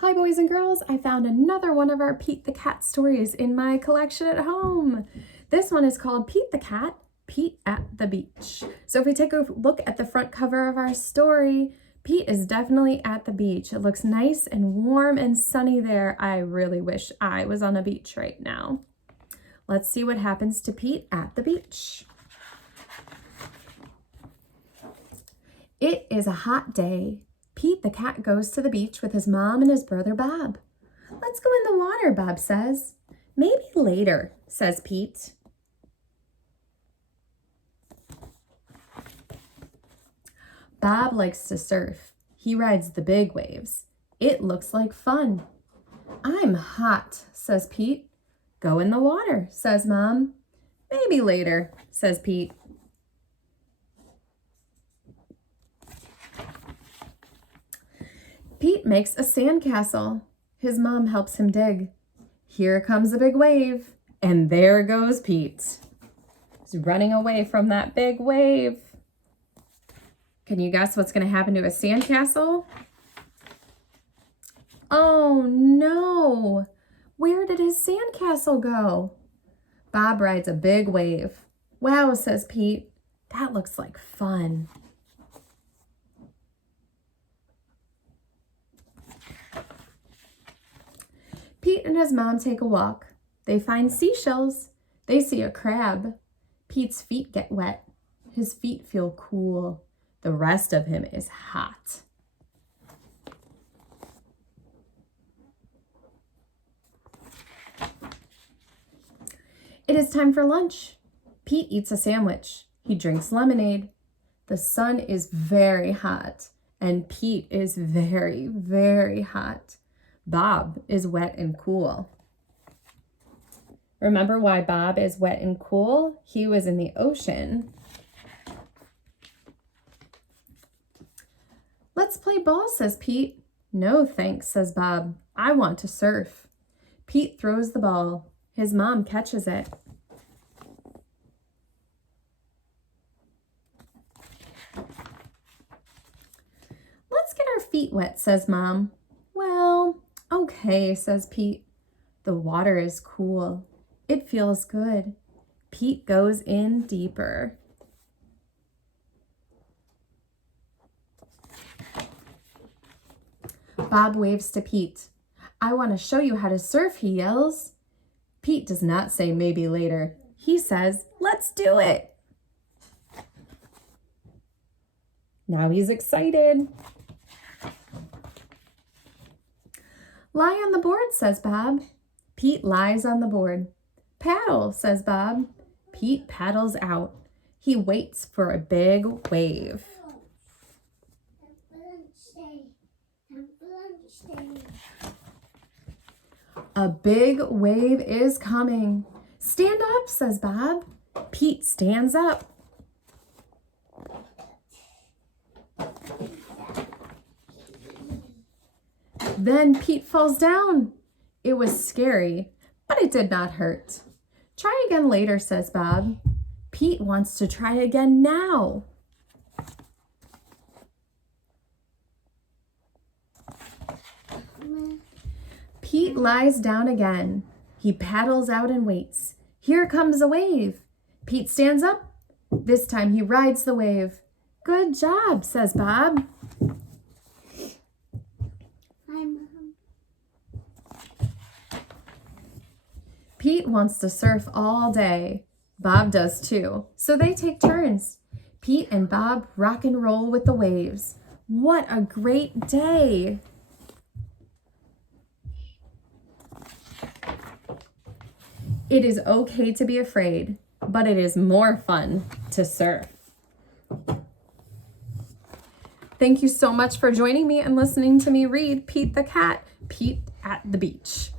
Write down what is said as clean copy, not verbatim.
Hi boys and girls, I found another one of our Pete the Cat stories in my collection at home. This one is called Pete the Cat, Pete at the Beach. So if we take a look at the front cover of our story, Pete is definitely at the beach. It looks nice and warm and sunny there. I really wish I was on a beach right now. Let's see what happens to Pete at the beach. It is a hot day. Pete the cat goes to the beach with his mom and his brother Bob. "Let's go in the water," Bob says. "Maybe later," says Pete. Bob likes to surf. He rides the big waves. It looks like fun. "I'm hot," says Pete. "Go in the water," says Mom. "Maybe later," says Pete. Pete makes a sandcastle. His mom helps him dig. Here comes a big wave, and there goes Pete. He's running away from that big wave. Can you guess what's going to happen to a sandcastle? Oh no! Where did his sandcastle go? Bob rides a big wave. "Wow," says Pete. "That looks like fun." Pete and his mom take a walk. They find seashells. They see a crab. Pete's feet get wet. His feet feel cool. The rest of him is hot. It is time for lunch. Pete eats a sandwich. He drinks lemonade. The sun is very hot, and Pete is very, very hot. Bob is wet and cool. Remember why Bob is wet and cool? He was in the ocean. "Let's play ball," says Pete. "No, thanks," says Bob. "I want to surf." Pete throws the ball. His mom catches it. "Let's get our feet wet," says Mom. "Well, okay," says Pete. The water is cool. It feels good. Pete goes in deeper. Bob waves to Pete. "I want to show you how to surf," he yells. Pete does not say maybe later. He says, "Let's do it." Now he's excited. "Lie on the board," says Bob. Pete lies on the board. "Paddle," says Bob. Pete paddles out. He waits for a big wave. A big wave is coming. "Stand up," says Bob. Pete stands up. Then Pete falls down. It was scary, but it did not hurt. "Try again later," says Bob. Pete wants to try again now. Pete lies down again. He paddles out and waits. Here comes a wave. Pete stands up. This time he rides the wave. "Good job," says Bob. Pete wants to surf all day. Bob does too, so they take turns. Pete and Bob rock and roll with the waves. What a great day! It is okay to be afraid, but it is more fun to surf. Thank you so much for joining me and listening to me read Pete the Cat, Pete at the Beach.